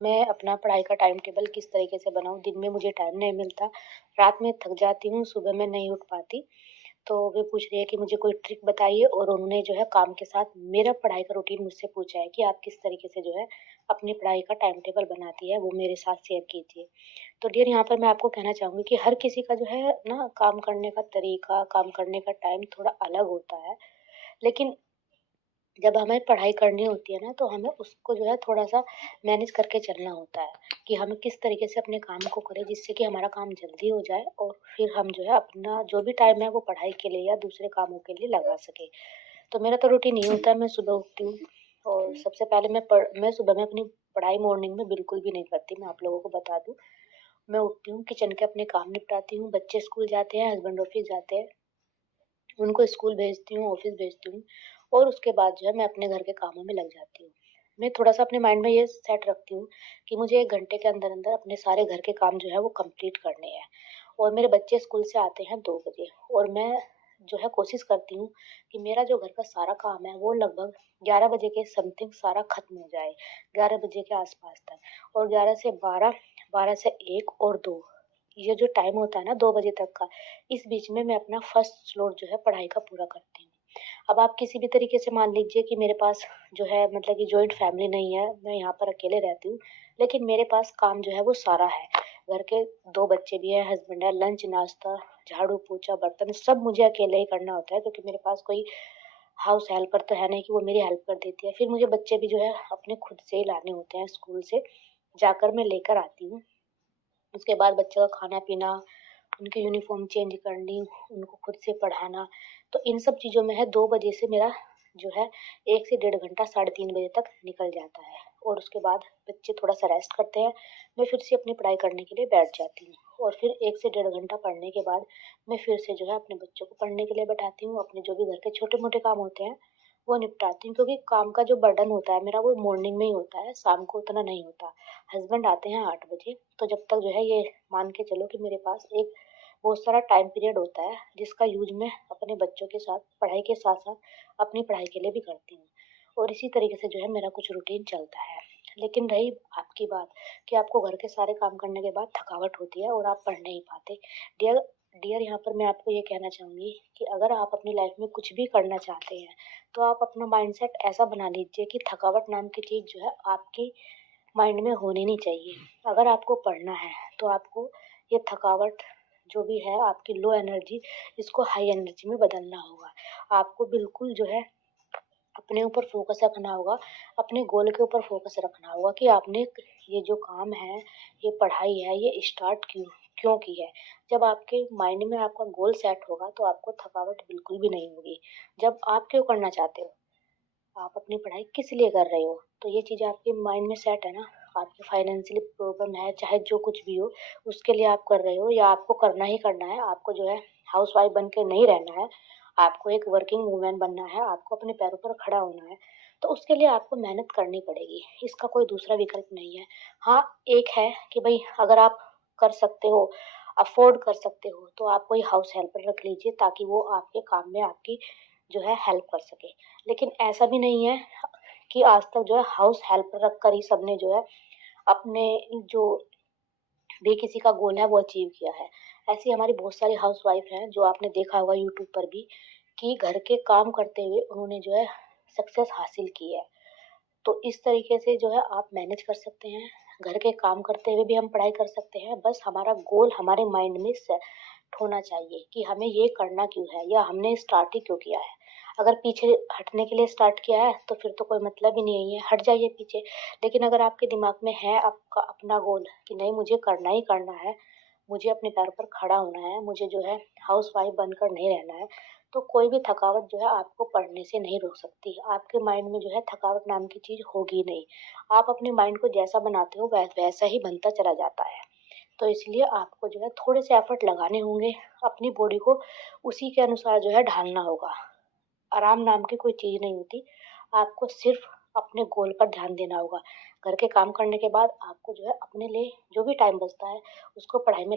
मैं अपना पढ़ाई का टाइम टेबल किस तरीके से बनाऊँ? दिन में मुझे टाइम नहीं मिलता, रात में थक जाती हूँ, सुबह में नहीं उठ पाती। तो वे पूछ रही है कि मुझे कोई ट्रिक बताइए और उन्होंने जो है काम के साथ मेरा पढ़ाई का रूटीन मुझसे पूछा है कि आप किस तरीके से जो है अपनी पढ़ाई का टाइम टेबल बनाती है, वो मेरे साथ शेयर कीजिए। तो डियर यहाँ पर मैं आपको कहना चाहूँगी कि हर किसी का जो है ना काम करने का तरीका, काम करने का टाइम थोड़ा अलग होता है। लेकिन जब हमें पढ़ाई करनी होती है ना, तो हमें उसको जो है थोड़ा-सा मैनेज करके चलना होता है, कि हमें किस तरीके से अपने काम को करें जिससे कि हमारा काम जल्दी हो जाए और फिर हम जो है अपना जो भी टाइम है वो पढ़ाई के लिए या दूसरे कामों के लिए लगा सकें। तो मेरा तो रूटीन ये होता है, मैं सुबह उठती हूँ और सबसे पहले मैं सुबह में अपनी पढ़ाई मॉर्निंग में बिल्कुल भी नहीं करती, मैं आप लोगों को बता दूँ। मैं उठती हूँ, किचन के अपने काम निपटाती हूँ, बच्चे स्कूल जाते हैं, हस्बैंड ऑफिस जाते हैं। उनको स्कूल भेजती हूँ, ऑफ़िस भेजती हूँ और उसके बाद जो है मैं अपने घर के कामों में लग जाती हूँ। मैं थोड़ा-सा अपने माइंड में ये सेट रखती हूँ कि मुझे 1 घंटे के अंदर-अंदर अपने सारे घर के काम जो है वो कंप्लीट करने हैं और मेरे बच्चे स्कूल से आते हैं 2 बजे और मैं जो है कोशिश करती हूँ कि मेरा जो घर का सारा काम है वो लगभग 11 बजे के समथिंग सारा खत्म हो जाए, 11 बजे के आस-पास तक और 11 से 12, 12 से 1 और 2 ये जो टाइम होता है ना 2 बजे तक का, इस बीच में मैं अपना फर्स्ट फ्लोर जो है पढ़ाई का पूरा करती हूँ। अब आप किसी भी तरीके से मान लीजिए कि मेरे पास जो है मतलब कि जॉइंट फैमिली नहीं है, मैं यहाँ पर अकेले रहती हूँ, लेकिन मेरे पास काम जो है वो सारा है। घर के 2 बच्चे भी हैं, हस्बैंड है, लंच, नाश्ता, झाड़ू, पोछा, बर्तन सब मुझे अकेले ही करना होता है क्योंकि मेरे पास कोई हाउस हेल्पर तो है नहीं कि वो मेरी हेल्प कर देती है। फिर मुझे बच्चे भी जो है अपने खुद से ही लाने होते हैं स्कूल से, जाकर मैं लेकर आती हूँ। उसके बाद बच्चों का खाना-पीना, उनकी यूनिफ़ॉर्म चेंज करनी, उनको खुद से पढ़ाना, तो इन सब चीज़ों में है 2 बजे से मेरा जो है 1 से डेढ़ घंटा, साढ़े 3 बजे तक निकल जाता है और उसके बाद बच्चे थोड़ा-सा रेस्ट करते हैं, मैं फिर से अपनी पढ़ाई करने के लिए बैठ जाती हूँ और फिर 1 से डेढ़ घंटा पढ़ने के बाद मैं फिर से जो है अपने बच्चों को पढ़ने के लिए बैठाती हूँ, अपने जो भी घर के छोटे-मोटे काम होते हैं, वो निपटाती हूँ क्योंकि काम का जो बर्डन होता है मेरा वो मॉर्निंग में ही होता है, शाम को उतना नहीं होता। हस्बैंड आते हैं 8 बजे, तो जब तक जो है ये मान के चलो कि मेरे पास एक बहुत सारा टाइम पीरियड होता है, जिसका यूज़ मैं अपने बच्चों के साथ, पढ़ाई के साथ-साथ अपनी पढ़ाई के लिए भी करती हूँ और इसी तरीके से जो है मेरा कुछ रूटीन चलता है। लेकिन रही आपकी बात कि आपको घर के सारे काम करने के बाद थकावट होती है और आप पढ़ नहीं पाते। डियर डियर यहाँ पर मैं आपको ये कहना चाहूँगी कि अगर आप अपनी लाइफ़ में कुछ भी करना चाहते हैं, तो आप अपना माइंडसेट ऐसा बना लीजिए कि थकावट नाम की चीज़ जो है आपकी माइंड में होनी नहीं चाहिए। अगर आपको पढ़ना है, तो आपको ये थकावट जो भी है आपकी लो एनर्जी इसको हाई एनर्जी में बदलना होगा। आपको बिल्कुल जो है अपने ऊपर फ़ोकस रखना होगा, अपने गोल के ऊपर फ़ोकस रखना होगा कि आपने ये जो काम है, ये पढ़ाई है, ये स्टार्ट क्यों क्यों की है। जब आपके माइंड में आपका गोल सेट होगा, तो आपको थकावट बिल्कुल भी नहीं होगी। जब आप क्यों करना चाहते हो? आप अपनी पढ़ाई किस लिए कर रहे हो? तो ये चीज़ आपके माइंड में सेट है ना, आपकी फाइनेंशियली प्रॉब्लम है, चाहे जो कुछ भी हो, उसके लिए आप कर रहे हो या आपको करना ही करना है, आपको जो है हाउसवाइफ़ बन के नहीं रहना है, आपको एक वर्किंग वूमेन बनना है, आपको अपने पैरों पर खड़ा होना है, तो उसके लिए आपको मेहनत करनी पड़ेगी, इसका कोई दूसरा विकल्प नहीं है। हाँ, एक है कि भई अगर आप कर सकते हो, अफ़ोर्ड कर सकते हो, तो आप कोई हाउस हेल्पर रख लीजिए ताकि वो आपके काम में आपकी जो है हेल्प कर सके। लेकिन ऐसा भी नहीं है कि आज तक जो है हाउस हेल्प रख कर ही सबने जो है अपने जो भी किसी का गोल है वो अचीव किया है। ऐसी हमारी बहुत सारी हाउसवाइफ़ हैं जो आपने देखा होगा यूट्यूब पर भी कि घर के काम करते हुए उन्होंने जो है सक्सेस हासिल की है। तो इस तरीके से जो है आप मैनेज कर सकते हैं। घर के काम करते हुए भी हम पढ़ाई कर सकते हैं। बस हमारा गोल हमारे माइंड में सेट होना चाहिए कि हमें ये करना क्यों है या हमने स्टार्ट ही क्यों किया है। अगर पीछे हटने के लिए स्टार्ट किया है तो फिर तो कोई मतलब ही नहीं है, हट जाइए पीछे। लेकिन अगर आपके दिमाग में है आपका अपना गोल कि नहीं मुझे करना ही करना है, मुझे अपने पैरों पर खड़ा होना है, मुझे जो है हाउसवाइफ़ बनकर नहीं रहना है, तो कोई भी थकावट जो है आपको पढ़ने से नहीं रोक सकती। आपके माइंड में जो है थकावट नाम की चीज़ होगी नहीं। आप अपने माइंड को जैसा बनाते हो वैसा ही बनता चला जाता है। तो इसलिए आपको जो है थोड़े से एफर्ट लगाने होंगे, अपनी बॉडी को उसी के अनुसार जो है ढालना होगा। आराम नाम की कोई चीज़ नहीं होती, आपको सिर्फ़ अपने गोल पर ध्यान देना होगा। घर के काम करने के बाद आपको जो है अपने लिए जो भी टाइम बचता है, उसको पढ़ाई में